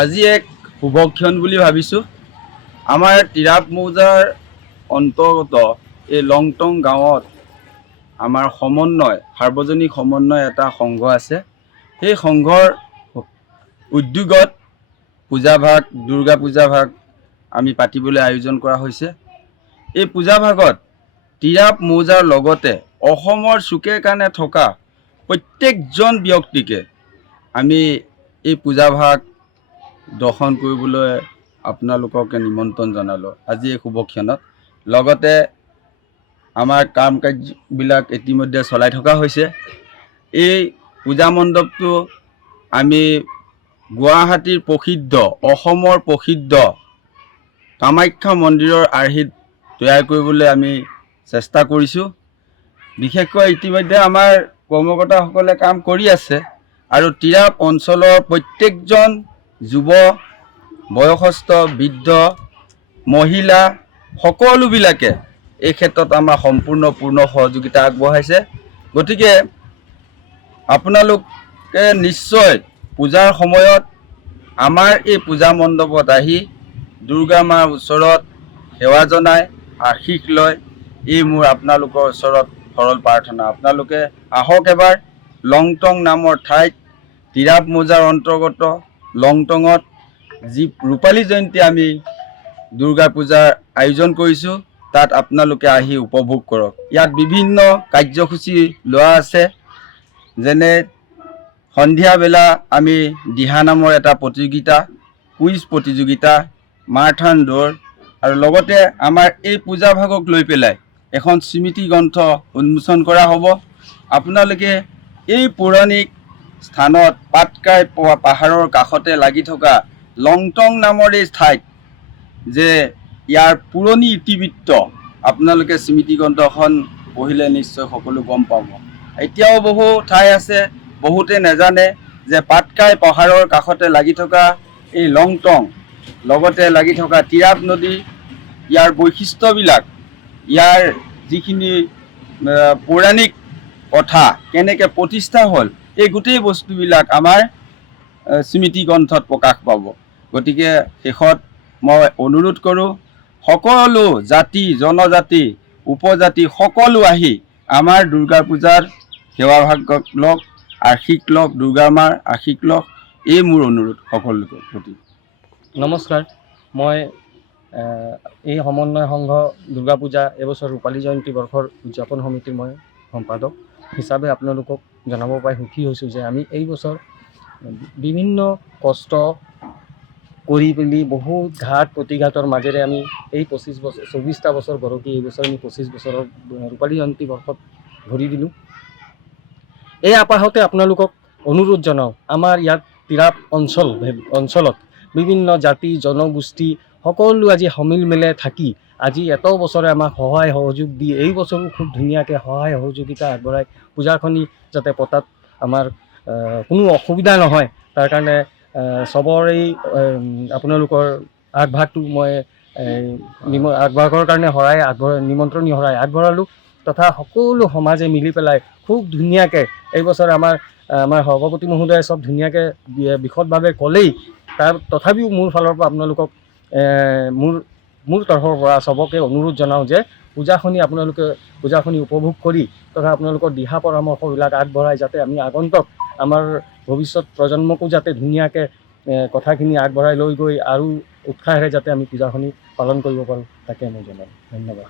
আজি এক শুভক্ষণ বুলি ভাবিছোঁ। আমাৰ তিৰাপ মৌজাৰ অন্তৰ্গত এই লংটং গাঁৱত আমাৰ সাৰ্বজনিক সমন্বয় এটা সংঘ আছে। সেই সংঘৰ উদ্যোগত পূজাভাগ, দুৰ্গা পূজাভাগ আমি পাতিবলৈ আয়োজন কৰা হৈছে। এই পূজাভাগত তিৰাপ মৌজাৰ লগতে অসমৰ চুকে কাণে থকা প্ৰত্যেকজন ব্যক্তিকে আমি এই পূজাভাগ দৰ্শন কৰিবলৈ আপোনালোককে নিমন্ত্ৰণ জনালোঁ আজি এই শুভক্ষণত। লগতে আমাৰ কাম কাজবিলাক ইতিমধ্যে চলাই থকা হৈছে। এই পূজা মণ্ডপটো আমি গুৱাহাটীৰ প্ৰসিদ্ধ, অসমৰ প্ৰসিদ্ধ কামাখ্যা মন্দিৰৰ আৰ্হিত তৈয়াৰ কৰিবলৈ আমি চেষ্টা কৰিছোঁ। বিশেষকৈ ইতিমধ্যে আমাৰ কৰ্মকৰ্তাসকলে কাম কৰি আছে আৰু তিৰাপ অঞ্চলৰ প্ৰত্যেকজন যুৱ, বয়সস্থ, বৃদ্ধ, মহিলা সকলোবিলাকে এই ক্ষেত্ৰত আমাৰ পূৰ্ণ সহযোগিতা আগবঢ়াইছে। গতিকে আপোনালোকে নিশ্চয় পূজাৰ সময়ত আমাৰ এই পূজা মণ্ডপত আহি দুৰ্গা মাৰ ওচৰত সেৱা জনাই আশীষ লয়, এই মোৰ আপোনালোকৰ ওচৰত সৰল প্ৰাৰ্থনা। আপোনালোকে আহক এবাৰ লংটং নামৰ ঠাইত তিৰাপ মৌজাৰ অন্তৰ্গত লংটঙত যি ৰূপালী জয়ন্তী আমি দুৰ্গা পূজাৰ আয়োজন কৰিছোঁ, তাত আপোনালোকে আহি উপভোগ কৰক। ইয়াত বিভিন্ন কাৰ্যসূচী লোৱা আছে, যেনে সন্ধিয়া বেলা আমি দিহা নামৰ এটা প্ৰতিযোগিতা, কুইজ প্ৰতিযোগিতা, মাৰাথন দৌৰ আৰু লগতে আমাৰ এই পূজাভাগক লৈ পেলাই এখন স্মৃতি গ্ৰন্থ উন্মোচন কৰা হ'ব। আপোনালোকে এই পৌৰাণিক স্থানত পাটকাই পাহাৰৰ কাষতে লাগি থকা লংটং নামৰ এই ঠাইত যে ইয়াৰ পুৰণি ইতিবৃত্ত আপোনালোকে স্মৃতি গ্ৰন্থখন পঢ়িলে নিশ্চয় সকলো গম পাব। এতিয়াও বহু ঠাই আছে, বহুতে নাজানে যে পাটকাই পাহাৰৰ কাষতে লাগি থকা এই লংটং, লগতে লাগি থকা তিৰাপ নদী, ইয়াৰ বৈশিষ্ট্যবিলাক, ইয়াৰ যিখিনি পৌৰাণিক কথা কেনেকৈ প্ৰতিষ্ঠা হ'ল, এই গোটেই বস্তুবিলাক আমাৰ স্মৃতি গ্ৰন্থত প্ৰকাশ পাব। গতিকে শেষত মই অনুৰোধ কৰোঁ, সকলো জাতি, জনজাতি, উপজাতি সকলো আহি আমাৰ দুৰ্গা পূজাৰ সেৱাভাগ লওক, আশীষ লওক, দুৰ্গা মাৰ আশীষ লওক, এই মোৰ অনুৰোধ সকলোকে প্ৰতি। নমস্কাৰ, মই এই সমন্বয় সংঘ দুৰ্গা পূজা এবছৰ ৰূপালী জয়ন্তী বৰ্ষৰ উদযাপন সমিতিৰ মই সম্পাদক হিচাপে আপোনালোকক জনাব পাই সুখী হৈছোঁ যে আমি এই বছৰ বিভিন্ন কষ্ট কৰি পেলি বহুত ঘাট প্ৰতিঘাতৰ মাজেৰে আমি এই 24টা বছৰ গৰকি এই বছৰ আমি 25 বছৰৰ ৰূপালী জয়ন্তী বৰ্ষত ভৰি দিলোঁ। এই আপাহতে আপোনালোকক অনুৰোধ জনাওঁ, আমাৰ ইয়াত তিৰাপ অঞ্চলত বিভিন্ন জাতি জনগোষ্ঠী সকলো আজি সমিল মিলে থাকি আজি এত বছৰে আমাক সহায় সহযোগ দি এই বছৰো খুব ধুনীয়াকৈ সহায় সহযোগিতা আগবঢ়াই পূজাখনি যাতে পতাত আমাৰ কোনো অসুবিধা নহয়, তাৰ কাৰণে চবৰেই আপোনালোকৰ আগভাগটো মই আগভাগৰ কাৰণে নিমন্ত্ৰণী শৰাই আগবঢ়ালোঁ, তথা সকলো সমাজে মিলি পেলাই খুব ধুনীয়াকৈ এই বছৰ আমাৰ সভাপতি মহোদয়ে চব ধুনীয়াকৈ বিশদভাৱে ক'লেই, তথাপিও মোৰ ফালৰ পৰা আপোনালোকক মোৰ তৰফৰ পৰা চবকে অনুৰোধ জনাওঁ যে পূজাখনি উপভোগ কৰি তথা আপোনালোকৰ দিহা পৰামৰ্শবিলাক আগবঢ়াই যাতে আমি আগন্তুক আমাৰ ভৱিষ্যত প্ৰজন্মকো যাতে ধুনীয়াকৈ কথাখিনি আগবঢ়াই লৈ গৈ আৰু উৎসাহেৰে যাতে আমি পূজাখনি পালন কৰিব পাৰোঁ, তাকে মই জনাওঁ। ধন্যবাদ।